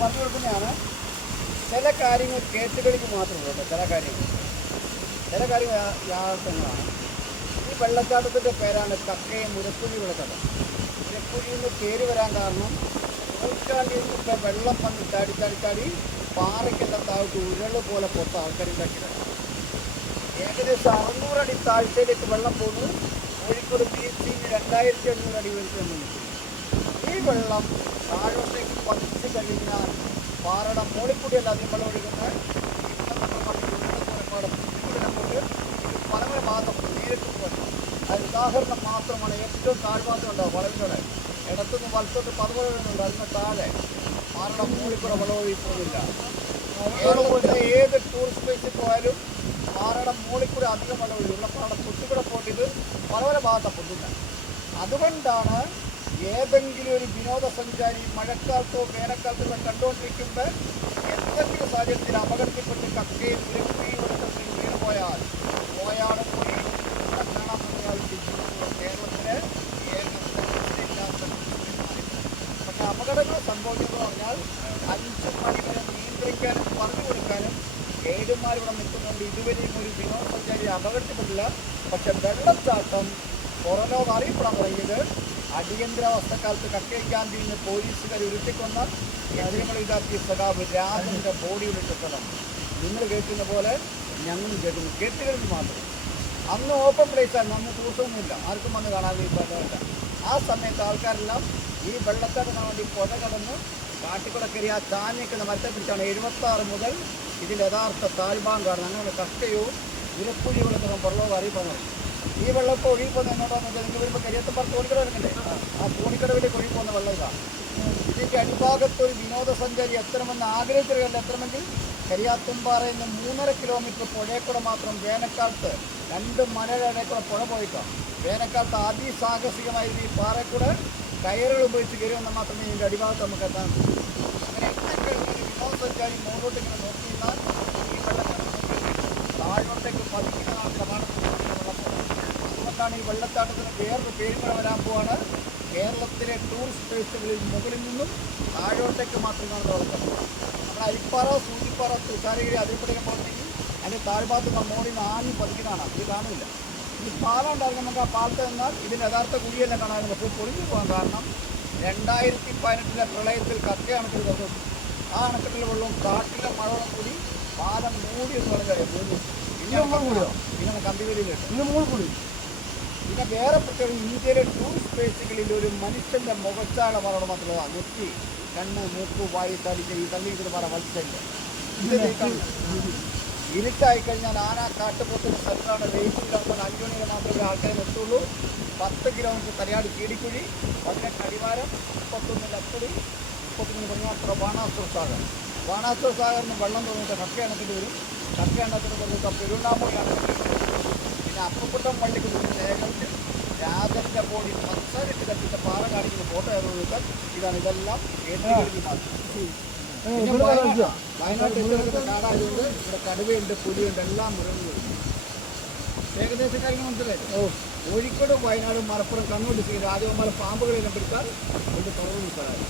പറഞ്ഞു കൊടുക്കുന്നതാണ്. ചില കാര്യങ്ങൾ കേട്ടുകളിക്ക് മാത്രമേ ഉള്ളൂ. ചില കാര്യങ്ങൾ യാഥാർത്ഥ്യങ്ങളാണ്. ഈ വെള്ളച്ചാട്ടത്തിൻ്റെ പേരാണ് കക്കയം മുരക്കുഴി വെള്ളച്ചാട്ടം. മുരക്കുഴി എന്ന് പേര് വരാൻ കാരണം നൂറ്റാണ്ടിൽ മുമ്പ് വെള്ളം വന്ന് ചാടി പാറയ്ക്കെല്ലാം താഴത്ത് ഉരുള് പോലെ പൊത്ത ആൾക്കാരുണ്ടാക്കിയതാണ്. ഏകദേശം 600 അടി താഴ്ചയിലേക്ക് വെള്ളം പോകുന്നു. കോഴിക്കോട് ബീച്ചിൽ 2800 അടി ഉയരത്തിൽ നിൽക്കുന്നു. ഈ വെള്ളം താഴോട്ടേക്ക് പതിച്ച് കഴിഞ്ഞാൽ പാറയുടെ മോളിക്കൂടിയല്ല അധികം വെള്ളം ഒഴുകുന്നത്. കൊണ്ട് ഇത് പല ഭാഗം നേരിട്ട് പോകുന്നു. അത് ഉദാഹരണം മാത്രമാണ്. ഏറ്റവും താഴ്ഭാഗം ഉണ്ടാവും വളവിലൂടെ ഇടത്തുനിന്ന് വലത്തോട്ട് 17 ഉണ്ട്. അതിന് താഴെ പാറയുടെ മോളിക്കൂടെ വെള്ളം ഒഴുകി പോകുന്നില്ല. കേരളത്തിലെ ഏത് ടൂറിസ്റ്റ് പ്ലേസിൽ പോയാലും പാറയുടെ മോളിക്കൂടെ അധികം വെള്ളം ഒഴുകും. ഉള്ളപ്പാടെ തൊട്ടുകൂടെ പോയിട്ട് ഇത് പല ഭാഗത്താണ് പൊട്ടുന്നത്. അതുകൊണ്ടാണ് ഏതെങ്കിലും ഒരു വിനോദസഞ്ചാരി മഴക്കാലത്തോ വേനൽക്കാലത്തോ കണ്ടുകൊണ്ടിരിക്കുമ്പോൾ എന്തെങ്കിലും സാഹചര്യത്തിൽ അപകടത്തിൽപ്പെട്ട് കക്കയും മുരക്കുകയും വെള്ളത്തിൽ വീണ് പോയാലും പോയി കാണാൻ പറഞ്ഞാൽ കേരളത്തിലെ ഏകമില്ലാത്ത. പക്ഷെ അപകടങ്ങൾ സംഭവിച്ചെന്ന് പറഞ്ഞാൽ 5 മണി വരെ നിയന്ത്രിക്കാനും പറഞ്ഞു കൊടുക്കാനും ഗൈഡുമാരിവിടെ നിൽക്കുന്നുണ്ട്. ഇതുവരെയും ഒരു വിനോദസഞ്ചാരി അപകടത്തിൽപ്പെട്ടില്ല. പക്ഷെ വെള്ളച്ചാട്ടം പുറലോകം അറിയപ്പെടാൻ തുടങ്ങിയത് അടിയന്തരാവസ്ഥക്കാലത്ത് കക്കയ്ക്കാന്തിയിൽ നിന്ന് പോലീസുകാർ ഉരുട്ടിക്കൊന്ന കാര്യങ്ങൾ ഇതാക്കിയ സഖാവ് രാജൻ്റെ ബോഡിയുടെ ചിത്രം നിങ്ങൾ കേൾക്കുന്ന പോലെ ഞങ്ങളും കേട്ടുകൾക്ക് മാത്രം. അന്ന് ഓപ്പൺ പ്ലേസായിരുന്നു. അന്ന് ടൂറിസമൊന്നുമില്ല. ആർക്കും വന്ന് കാണാൻ പറ്റില്ല. ആ സമയത്ത് ആൾക്കാരെല്ലാം ഈ വെള്ളച്ചാട്ടം കാണാൻ വേണ്ടി പുഴ കടന്ന് കാട്ടിക്കൂടെ കയറി ആ ചാഞ്ഞിക്കുന്ന മരത്തെ പിടിച്ചാണ് 76 മുതൽ ഇതിൽ യഥാർത്ഥ താഴ്ഭാഗം കാണുന്നത്. അങ്ങനെ കക്കയോ ഉരക്കുഴി വെള്ളത്തിനും പുറലോകം അറിയിപ്പാൻ തുടങ്ങി. ഈ വെള്ളം ഇപ്പോൾ ഒഴുകി പോകുന്ന എങ്ങോട്ടാന്ന് വെച്ചാൽ നിങ്ങൾ വരുമ്പോൾ കരിയത്തപ്പാറ തോണിക്കട വരുന്നുണ്ട്. ആ തോണിക്കടവിലേക്ക് ഒഴുകി പോകുന്ന വെള്ളം ഇതാണ്. ഇതിൻ്റെ അടിഭാഗത്ത് ഒരു വിനോദസഞ്ചാരി എത്തണമെന്ന് ആഗ്രഹിച്ചില്ല. എത്തണമെങ്കിൽ കരിയാത്തുംപാറയിൽ നിന്ന് 3.5 കിലോമീറ്റർ പുഴയെക്കൂടെ മാത്രം വേനൽക്കാലത്ത് 2 മലയുടെ ഇടയ്ക്കൂടെ പുഴ പോയിക്കാം. വേനൽക്കാലത്ത് അതിസാഹസികമായി ഈ പാറയ്ക്കൂടെ കയറുകൾ ഉപയോഗിച്ച് കയറുമെന്ന് മാത്രമേ ഇതിൻ്റെ അടിഭാഗത്ത് നമുക്ക് എത്താൻ പറ്റൂ. അങ്ങനെ എത്തിക്കഴിഞ്ഞ ഒരു വിനോദസഞ്ചാരി മുന്നോട്ട് ഇങ്ങനെ നോക്കിയിരുന്നാൽ ഈ വെള്ളച്ചാട്ടം താഴോട്ടേക്ക് പതിക്കുന്നതാണ് പ്രധാനപ്പെട്ട വെള്ളം. അതുകൊണ്ടാണ് ഈ വെള്ളച്ചാട്ടത്തിന് വേറൊരു പേരും കൂടെ വരാൻ പോവാണ്. കേരളത്തിലെ ടൂറിസ്റ്റ് പ്ലേസുകളിൽ മുകളിൽ നിന്നും താഴോട്ടേക്ക് മാത്രം കാണുന്ന വെള്ളച്ചാട്ടം. നമ്മുടെ അരിപ്പാറ, സൂചിപ്പാറ, തുഷാരഗിരി അതേപടിയൊക്കെ പോകുന്നെങ്കിൽ അതിൻ്റെ താഴ്ഭാഗത്ത് മോളിൽ നിന്ന് ആഞ്ഞി പതിക്കുന്നതാണ്. ഇത് കാണില്ല. ഈ പാലം ഉണ്ടാകും. നമുക്ക് ആ പാലത്ത് നിന്നാൽ ഇതിൻ്റെ യഥാർത്ഥ കുഴിയെല്ലാം കാണാനും പക്ഷേ പൊളിഞ്ഞു പോകാൻ കാരണം 2018 പ്രളയത്തിൽ കക്ക അണക്കെട്ട് തുറന്നു. ആ അണക്കെട്ടിലെ വെള്ളവും കാട്ടിലെ മഴയോളം കൂടി പാലം മൂടി എന്ന് പറഞ്ഞാൽ പിന്നെ കമ്പികളിലുണ്ട്. പിന്നെ വേറെ പ്രത്യേകം ഇന്ത്യയിലെ ടൂറിസ്റ്റ് പ്ലേസുകളിൽ ഒരു മനുഷ്യൻ്റെ മുഖച്ചാള പറയണം മാത്രമല്ല നെറ്റി, കണ്ണ്, മൂക്ക്, വായി, തടിച്ച് ഈ തള്ളിയിട്ട് പറ മത്സ്യമില്ല. ഇരുട്ടായി കഴിഞ്ഞാൽ ആന കാട്ടുപോത്തിന് സ്ഥലത്താണ്. വെയിറ്റില്ലാത്ത 5 മണി വരെ മാത്രമേ ആൾക്കാരെ നിർത്തുള്ളൂ. 10 കിലോമീറ്റർ തലയാട് കീടിക്കുഴി, 18 അടിവാരം, 31 ലക്കുടി, 33 പറഞ്ഞാൽ ബാണാസുര സാഗർ. ബാണാസുര സാഗറിന് വെള്ളം തോന്നിയിട്ട് കക്ക അണക്കെട്ട് വരും. കക്ക അണക്കെട്ട് തോന്നിയിട്ട് പെരുവണ്ണാമൂഴി അണക്കെട്ട് വരും. പിന്നെ അപ്പക്കുട്ടം പള്ളിക്ക് ശേഖരിച്ച് രാജൻ്റെ ബോഡി പച്ചരിട്ട് കത്തിച്ച പാറ കാണിക്കുന്ന ഫോട്ടോ ആയിരുന്നു വെച്ചാൽ ഇതാണ്. ഇതെല്ലാം കേന്ദ്രീകരിച്ച് മാത്രം. വയനാട്ടിൽ ഏറ്റവും കാടായതുകൊണ്ട് ഇവിടെ കടുവയുണ്ട്, പുലിയുണ്ട്, എല്ലാം മൃഗങ്ങളുണ്ട്. ഏകദേശം കാര്യങ്ങൾ മനസ്സിലായി. കോഴിക്കോട്, വയനാട്, മലപ്പുറം, കണ്ണൂർ ഡിസ്ട്രിക്ട് രാജകുമാര പാമ്പുകളെല്ലാം പിടിച്ചാൽ കൊണ്ട് തുറന്നു സ്ഥലമാണ്.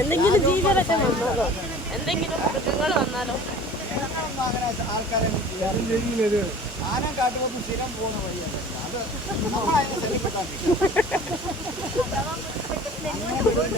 എന്തെങ്കിലും ജീവികളൊക്കെ വന്നാലോ, എന്തെങ്കിലും മൃഗങ്ങൾ വന്നാലോ അങ്ങനെ ആൾക്കാരെ ആന കാട്ടുപോകുന്ന സ്ഥിരം പോകുന്ന വഴിയാണ്. അത് നമ്മളതിനെ ശല്യപ്പെട്ടാൽ